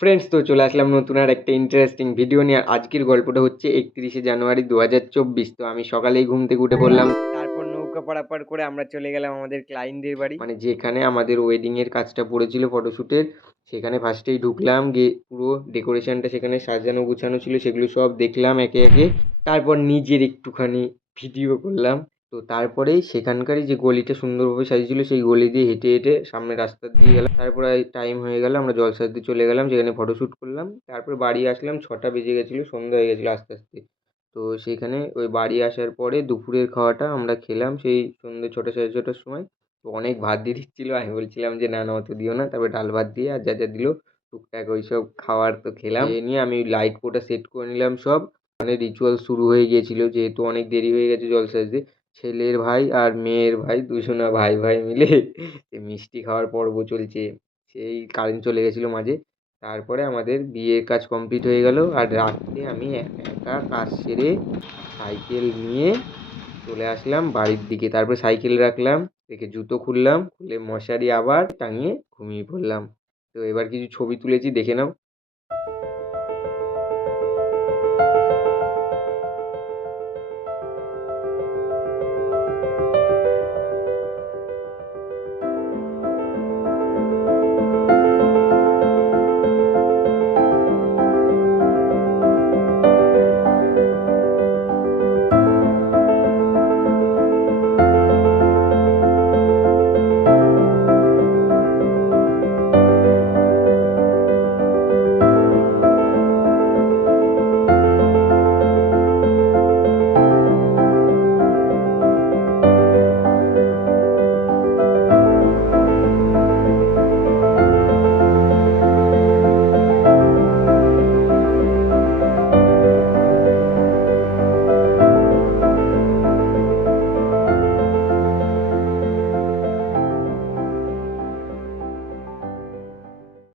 Friends, তো চলে আসলাম নতুন আর একটা ইন্টারেস্টিং ভিডিও নিয়ে। আর আজকের গল্পটা হচ্ছে 31শে জানুয়ারি 2024। তো আমি সকালেই ঘুম থেকে উঠে পড়লাম। তারপর নৌকা পারাপার করে আমরা চলে গেলাম আমাদের ক্লায়েন্টদের বাড়ি, মানে যেখানে আমাদের ওয়েডিং এর কাজটা পড়েছিল ফটোশুটের। সেখানে ফার্স্টেই ঢুকলাম, গিয়ে পুরো ডেকোরেশনটা সেখানে সাজানো গুছানো ছিল, সেগুলো সব দেখলাম একে একে। তারপর নিজের একটুখানি ভিডিও করলাম। তো তারপরেই সেখানকারই যে গলিটা সুন্দরভাবে সাজিয়েছিল সেই গলি দিয়ে হেঁটে হেঁটে সামনে রাস্তা দিয়ে গেলাম। তারপরে টাইম হয়ে গেল, আমরা জলসাতে চলে গেলাম, সেখানে ফটোশ্যুট করলাম। তারপর বাড়ি আসলাম, 6টা বেজে গেছিলো, সন্ধ্যা হয়ে গেছিলো আস্তে আস্তে। তো সেখানে ওই বাড়ি আসার পরে দুপুরের খাওয়াটা আমরা খেলাম সেই সন্ধ্যে 6টা সাড়ে 6টার সময়। তো অনেক ভাত দিয়ে দিচ্ছিলো, আমি বলছিলাম যে না না অত দিও না। তারপরে ডাল ভাত দিয়ে আর যা যা দিল টুকটাক ওই সব খাবার তো খেলাম। খেয়ে নিয়ে আমি লাইট পোটা সেট করে নিলাম সব। মানে রিচুয়াল শুরু হয়ে গিয়েছিল, যেহেতু অনেক দেরি হয়ে গেছে জল সাজতে। ছেলের ভাই আর মেয়ের ভাই দুজনা ভাই ভাই মিলে সে মিষ্টি খাওয়ার পর্ব চলছে। সেই কারেন্ট চলে গেছিলো মাঝে। তারপরে আমাদের বিয়ের কাজ কমপ্লিট হয়ে গেল। আর রাত্রে আমি একা কাজ সেরে সাইকেল নিয়ে চলে আসলাম বাড়ির দিকে। তারপরে সাইকেল রাখলাম, রেখে জুতো খুললাম, খুলে মশারি আবার টাঙিয়ে ঘুমিয়ে পড়লাম। তো এবার কিছু ছবি তুলেছি, দেখে নাও।